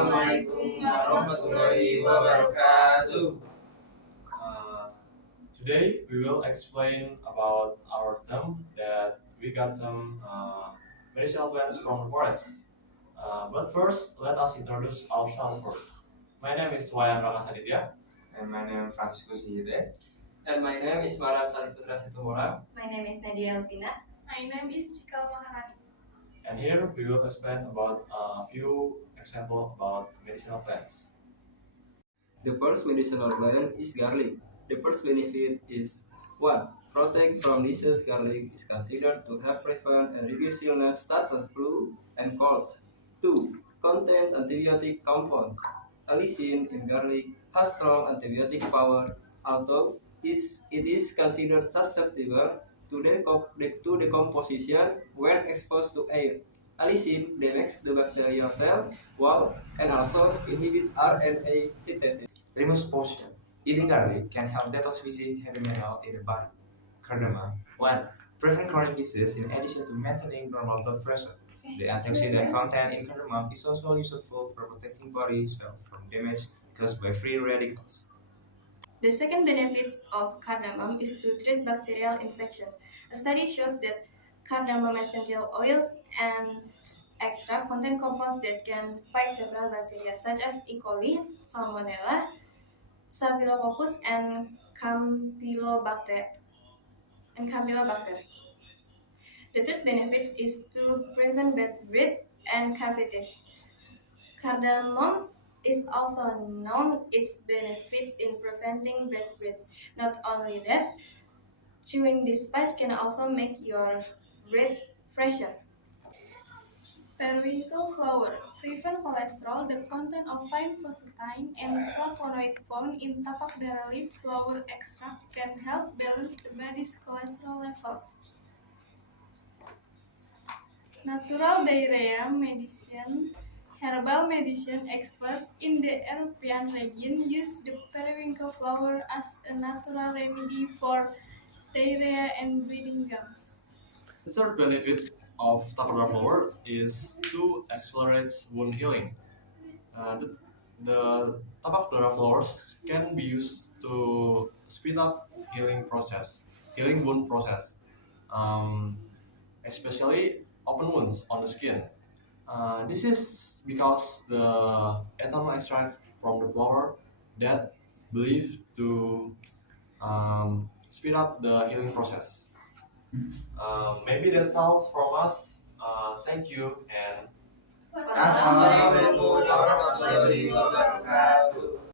Assalamualaikum warahmatullahi wabarakatuh. Today we will explain about our term that we got some medicinal plants from the forest. But first, let us introduce ourselves first. My name is Wayan Rakasaditya. And my name is Franciscus Hide. And my name is Mara Saliputra Situmora. My name is Nadia Alvina. My name is Cikal Maharani. And here we will explain about a few examples about medicinal plants. The first medicinal plant is garlic. The first benefit is 1. Protect from disease. Garlic is considered to help prevent and reduce illness such as flu and colds. 2. Contains antibiotic compounds. Allicin in garlic has strong antibiotic power, although it is considered susceptible to decomposition when exposed to air. Allicin damages the bacterial cell wall and also inhibits RNA synthesis. Remus potion. Eating garlic can help detoxify heavy metal in the body. Cardamom. 1. Prevent chronic disease in addition to maintaining normal blood pressure. The antioxidant content in cardamom is also useful for protecting body cells from damage caused by free radicals. The second benefit of cardamom is to treat bacterial infection. A study shows that cardamom essential oils and extract contain compounds that can fight several bacteria such as E. coli, Salmonella, Staphylococcus, and Campylobacter. The third benefit is to prevent bad breath and cavities. Cardamom is also known its benefits in preventing bad breath. Not only that, chewing this spice can also make your breath fresher. Periwinkle flower. Prevent cholesterol. The content of fine phosphatine and flavonoid found in tapak dara leaf flower extract can help balance the body's cholesterol levels. Natural diarrhea medicine. Herbal medicine expert in the European region use the periwinkle flower as a natural remedy for diarrhea and bleeding gums. The third benefit of tapak flower is to accelerate wound healing. The tapak flowers can be used to speed up healing wound process, especially open wounds on the skin. This is because the ethanol extract from the flower that believed to speed up the healing process. Maybe that's all from us. Thank you and Assalamualaikum warahmatullahi wabarakatuh.